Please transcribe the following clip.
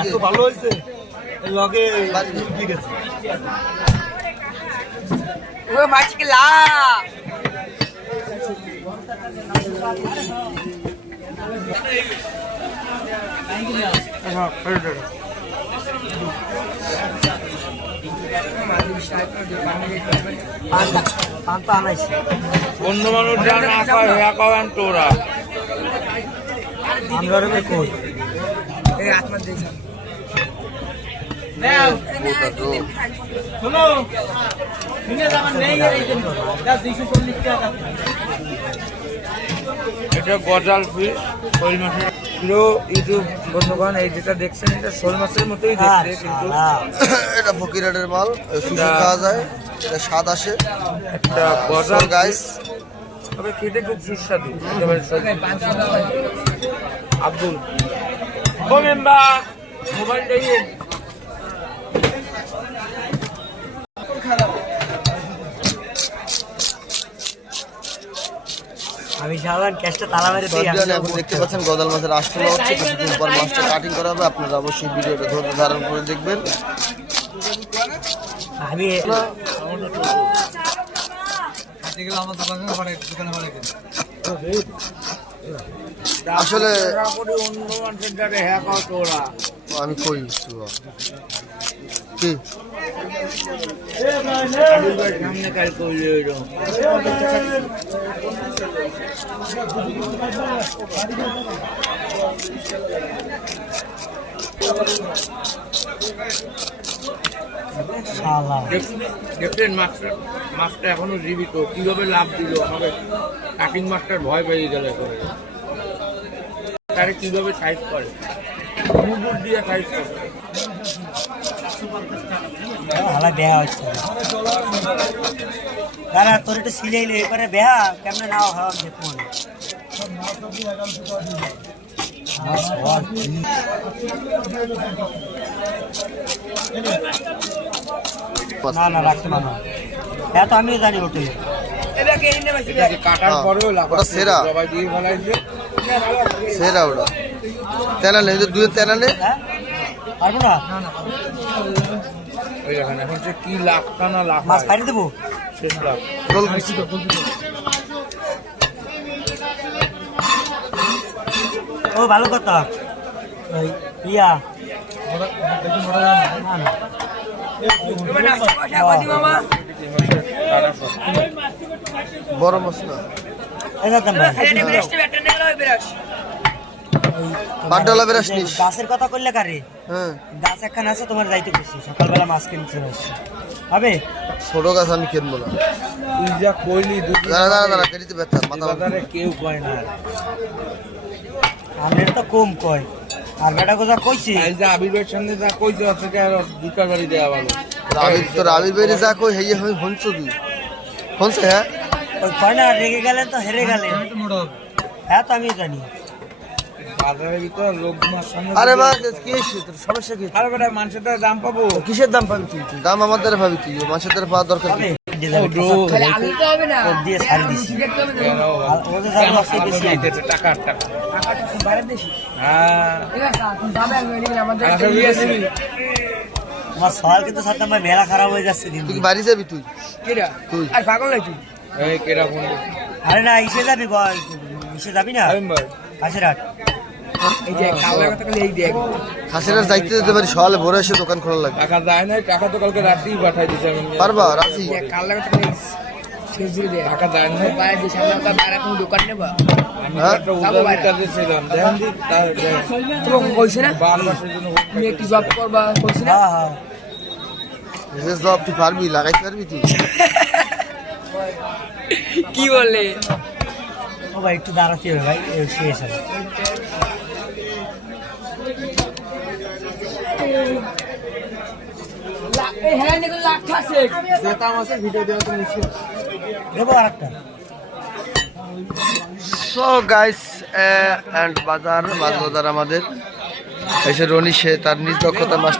এত ভালো হয়েছে লগে ঠিক আছে ও মাছকেলা অন্য মানুষ যা না খায় হ্যাঁ খাওয়ান তোরা আমরা কই এই আত্মা দেখি এটা গজাল ফিশ শোল মাছের প্রিয় ইউটিউব বন্ধুগণ, এই যেটা দেখছেন এটা শোল মাছের মতোই দেখতে, কিন্তু এটা ফকিরাটের মাল, সুশি খাওয়া যায়, এটা স্বাদ আসে। একটা গজাল গাইস, তবে খেতে খুব সুস্বাদু একেবারে। আব্দুল ও মেম্বার মোবাইল দিয়ে আমি সাধারণ ক্যাশটা তালা মেরে দিই। এখন দেখতে পাচ্ছেন গজাল মাছের আঁশগুলো হচ্ছে, কিছুক্ষণ পর মাছটা কাটিং করা হবে। আপনারা অবশ্যই ভিডিওটা ধৈর্য ধারণ করে দেখবেন। আমি আসলে অন্য মানুষের দ্বারা হ্যাঁ খাওয়া তোরা আমি কই কি সামনে কাল করলে ওইরকম দেখলেন মাছটা এখনো জীবিত, কিভাবে লাভ দিল আমাকে। কাটিং মাছটার ভয় পেয়ে গেল, তারে কিভাবে সাইজ করে, মুগুর দিয়ে সাইজ করে। বেহা হচ্ছে দাদা, তোর একটু সিলাইলে এবারে বেহা কেমনে নাও হওয়া দেখুন। না না রাখতে না, হ্যাঁ তো আমিও জানি ওটাই কাটার পরেও ওটা সেরা, সবাই দিয়ে ফেলাইছে সেরা ওটা। তেনা নেই, দুধের তেনা নেই, পারবো না। ওই দেখেন এখন সে কি লাখটা না লাখ মাছ খাইয়ে দেবো, শেষ লাখ। ও ভালো কথা ইয়া বড় মাছ না, বাড্ডালা বেরাস নিস। গাছের কথা করলে কারে, হ্যাঁ গাছ একখান আছে তোমার যাইতে গেছি, সকালবেলা মাছ কিনতে আসছি হবে। ছোট গাছ আমি কিনবো না, তুই যা কইলি দাঁড়া দাঁড়া দাঁড়া, কেটিতে ব্যথা মাথা। বাজারে কেউ কয় না, আমরা তো কম কয়। আর বেটা কোথা কইছি, এই যে আবির ভাইয়ের সামনে যা কইছে সেটা দুটা বাড়ি দেওয়া ভালো। আবির বেরিয়ে যা কই হেয়ে হইছ তুই হনছে। হ্যাঁ ওই কয় না রেগে গেলেন তো হেরে গেলেন, হ্যাঁ তো আমি জানি। বাজারের ভিতর লোক মাছ সামনে, আরে বা কি হয়েছে তোর, সমস্যা কি? আরে বেটা মানুষের তো দাম পাবো, কিসের দাম পাবি তুই? দাম আমার দ্বারা পাবি তুই, মাছের দ্বারা পাওয়ার দরকার নেই। দিয়ে ছাড়ি দিছি ওদের দাম আছে বেশি। টাকার টাকা আমার সওয়াল কিন্তু সাথে আমার মেলা খারাপ হয়ে যাচ্ছে দিন। তুই কি বাড়ি যাবি তুই? তুই পাগল নাকি? এই কেডা ফোন আরে না ইসে যাবি, ইসে যাবি না কাছেরহাট। এই যে কাওয়ার কথা কইলে এই দেখ খাসিরা যাইতে যেতে পারি, সকালে ভোরে এসে দোকান খোলা লাগবে। টাকা যায় না, টাকা তো কালকে রাতেই পাঠাই দিছে। আমি পারবা রাজি? কাওয়ার কথা কইলে শেষ দিলে দেখ টাকা যায় না, বাইরে যে সামনে একটা বাইরে কোন দোকান নেবা। আমি একটা উদাহরণ কাজে ছিলাম, দেখেন দি তার তোমাকে কইছে না 12 মাসের জন্য তুমি একটু জব করবা, কইছে না? হ্যাঁ হ্যাঁ বিশেষ জব তুই পারবি, লাগাইতে পারবি তুই? কি বলে ও ভাই একটু দাঁড়াতে হবে ভাই, শেষ হবে। এই হ্যাঁ নিকল লাখ আছে জেতা মাছের ভিডিও দেওয়া তো নিশ্চয় দেবো আর একটা। সো গাইস এন্ড বাজার মাছ বাজার আমাদের এসে রনি সে তার নিজ দক্ষতার মাছ